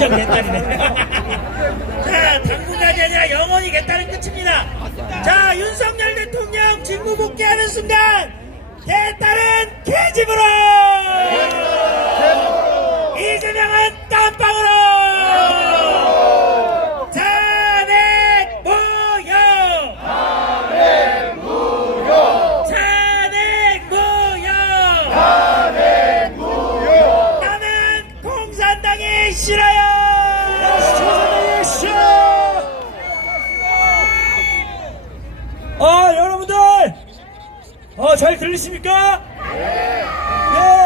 진짜 개딸이네. 자, 당분간이 아니라 영원히 개딸은 끝입니다. 자, 윤석열 대통령 직무 복귀하는 순간 개딸은 개집으로! 잘 들리십니까? 네!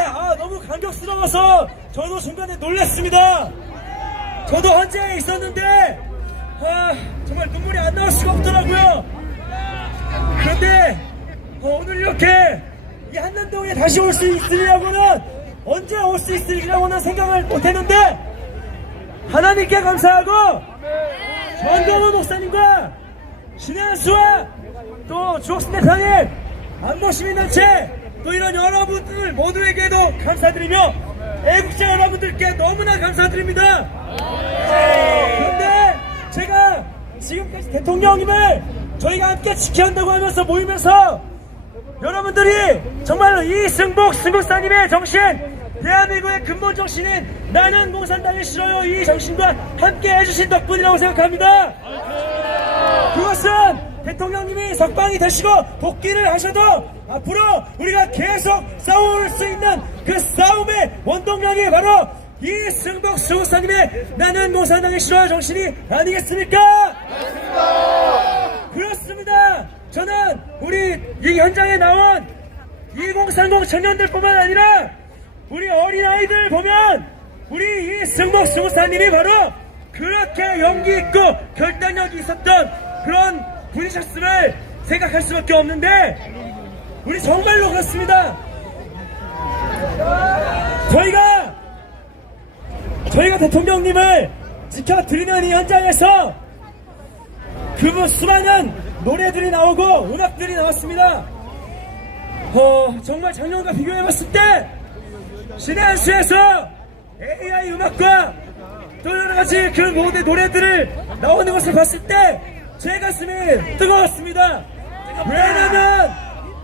아, 너무 감격스러워서 저도 순간에 놀랐습니다. 저도 현장에 있었는데, 아, 정말 눈물이 안 나올 수가 없더라고요. 그런데, 어, 오늘 이렇게 이 한남동에 다시 올 수 있으리라고는 언제 올 수 있으리라고는 생각을 못 했는데, 하나님께 감사하고, 전동훈 목사님과 신혜수와 또 주옥신대장님 안보시민단체 또 이런 여러분들 모두에게도 감사드리며 애국자 여러분들께 너무나 감사드립니다. 그런데 제가 지금까지 대통령님을 저희가 함께 지켜야 한다고 하면서 모이면서 여러분들이 정말로 이승복 승국사님의 정신 대한민국의 근본 정신인 나는 공산당이 싫어요 이 정신과 함께 해주신 덕분이라고 생각합니다. 그것은 대통령님이 석방이 되시고 복귀를 하셔도 앞으로 우리가 계속 싸울 수 있는 그 싸움의 원동력이 바로 이승복 수호사님의 나는 공산당이 싫어 정신이 아니겠습니까? 그렇습니다. 저는 우리 이 현장에 나온 2030 청년들뿐만 아니라 우리 어린아이들 보면 우리 이승복 수호사님이 바로 그렇게 용기 있고 결단력이 있었던 그런 분이셨음을 생각할 수밖에 없는데 우리 정말로 그렇습니다. 저희가 저희가 대통령님을 지켜드리는 이 현장에서 그 수많은 노래들이 나오고 음악들이 나왔습니다. 어, 정말 작년과 비교해봤을 때 신의 한 수에서 AI 음악과 또 여러 가지 그 모든 노래들을 나오는 것을 봤을 때 제 가슴이 뜨거웠습니다. 왜냐면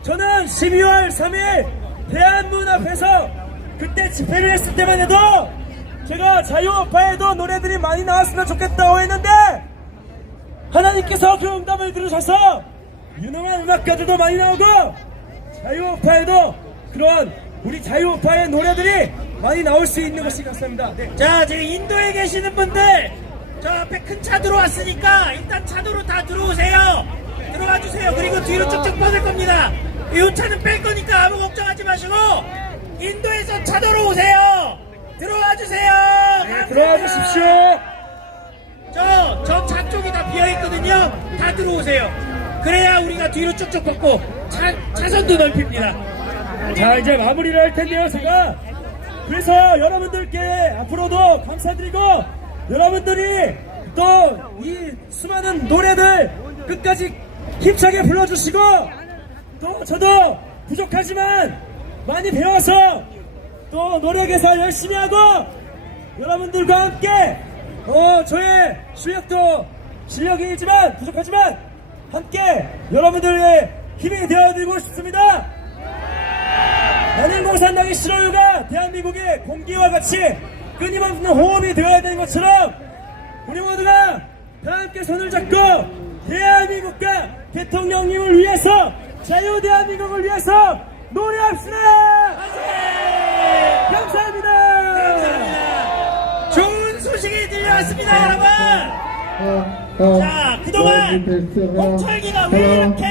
저는 12월 3일 대한문 앞에서 그때 집회를 했을 때만 해도 제가 자유업파에도 노래들이 많이 나왔으면 좋겠다고 했는데 하나님께서 그 응답을 들으셔서 유능한 음악가들도 많이 나오고 자유업파에도 그런 우리 자유업파의 노래들이 많이 나올 수 있는 것이 같습니다. 네. 자, 지금 인도에 계시는 분들 저 앞에 큰 차 들어왔으니까 일단 차도로 다 들어오세요. 들어와 주세요. 그리고 뒤로 쭉쭉 뻗을 겁니다. 이 차는 뺄 거니까 아무 걱정하지 마시고 인도에서 차도로 오세요. 들어와 주세요. 네, 들어와 주십시오. 저, 저 차 쪽이 다 비어 있거든요. 다 들어오세요. 그래야 우리가 뒤로 쭉쭉 뻗고 차, 차선도 넓힙니다. 자 이제 마무리를 할 텐데요 제가 그래서 여러분들께 앞으로도 감사드리고 여러분들이 또 이 수많은 노래들 끝까지 힘차게 불러주시고 또 저도 부족하지만 많이 배워서 또 노력해서 열심히 하고 여러분들과 함께 어 저의 실력도 실력이지만 부족하지만 함께 여러분들의 힘이 되어드리고 싶습니다. 공산당이 싫어요가 대한민국의 공기와 같이 끊임없는 호흡이 되어야 되는 것처럼 우리 모두가 다 함께 손을 잡고 대한민국과 대통령님을 위해서 자유 대한민국을 위해서 노래합시다. 감사합니다. 좋은 소식이 들려왔습니다, 여러분! 자, 그동안 홍철기가 왜 이렇게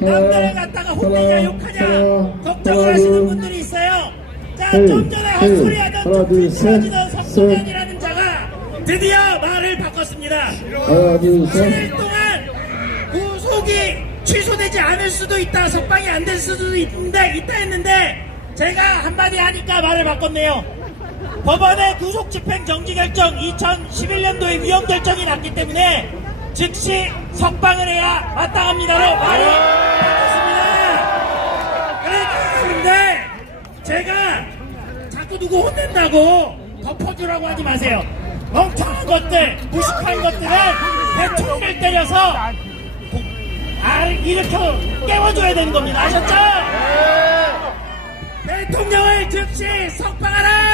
남들을 갖다가 혼내냐, 욕하냐, 걱정을 하시는 분들이. 자, 좀 전에 헛소리하던 좀 뒤집어지던 석동현이라는 자가 드디어 말을 바꿨습니다. 하나, 둘, 셋. 7일 동안 구속이 취소되지 않을 수도 있다, 석방이 안 될 수도 있는데, 있다 했는데, 제가 한마디 하니까 말을 바꿨네요. 법원의 구속 집행 정지 결정 2011년도에 위헌 결정이 났기 때문에 즉시 석방을 해야 마땅합니다로 말을 제가 자꾸 누구 혼낸다고 덮어주라고 하지 마세요. 멍청한 것들, 무식한 것들은 대통령을 때려서 고- 아, 일으켜 깨워줘야 되는 겁니다. 아셨죠? 대통령을 즉시 석방하라!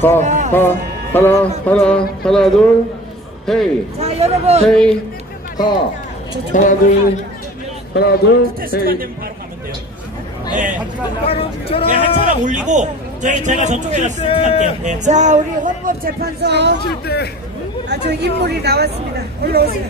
석방 하나, 하나, 하나, 둘, 헤이, 자 여러분 헤이, 하, 하나, 둘, 하나, 둘, 헤이. 되면 바로. 네. 네, 한 사람 올리고 제, 제가 저쪽에 가서 세팅할게요. 네. 자 우리 헌법재판소 아주 인물이 나왔습니다 올라오세요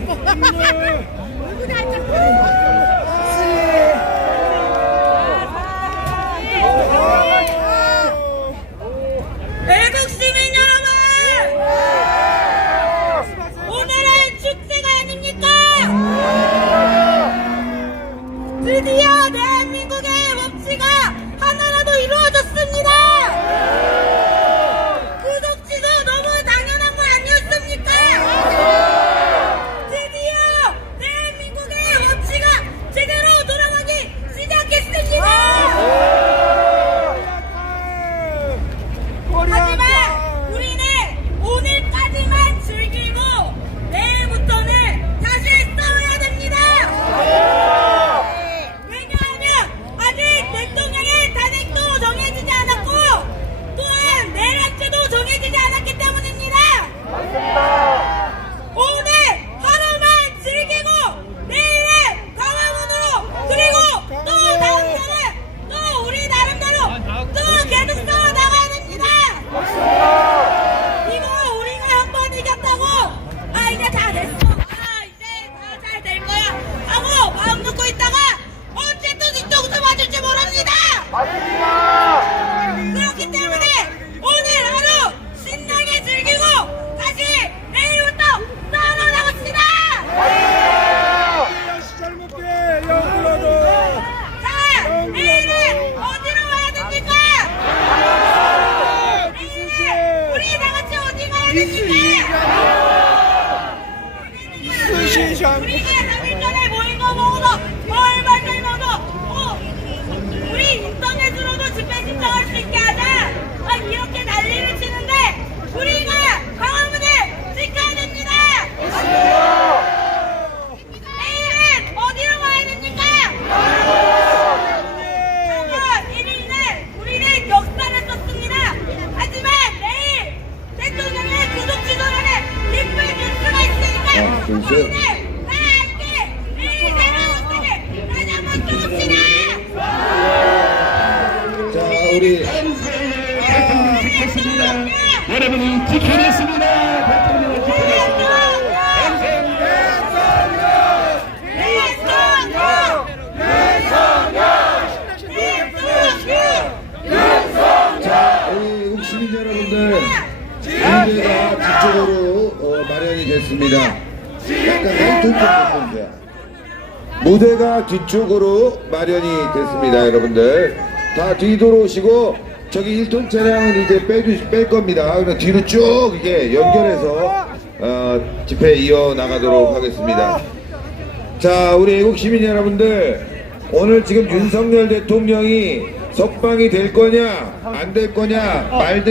전에 우리 여러분이 지켜냈습니다. 대통령을 시민 여러분들 무대가 뒤쪽으로 어, 마련이 됐습니다. 약간 보세요. 무대가 뒤쪽으로 마련이 됐습니다, 여러분들. 다 뒤돌아오시고 저기 1톤 차량은 이제 빼주, 뺄 겁니다. 그럼 뒤로 쭉 이게 연결해서 어, 집회 이어 나가도록 하겠습니다. 자, 우리 애국 시민 여러분들, 오늘 지금 윤석열 대통령이 석방이 될 거냐, 안 될 거냐, 말들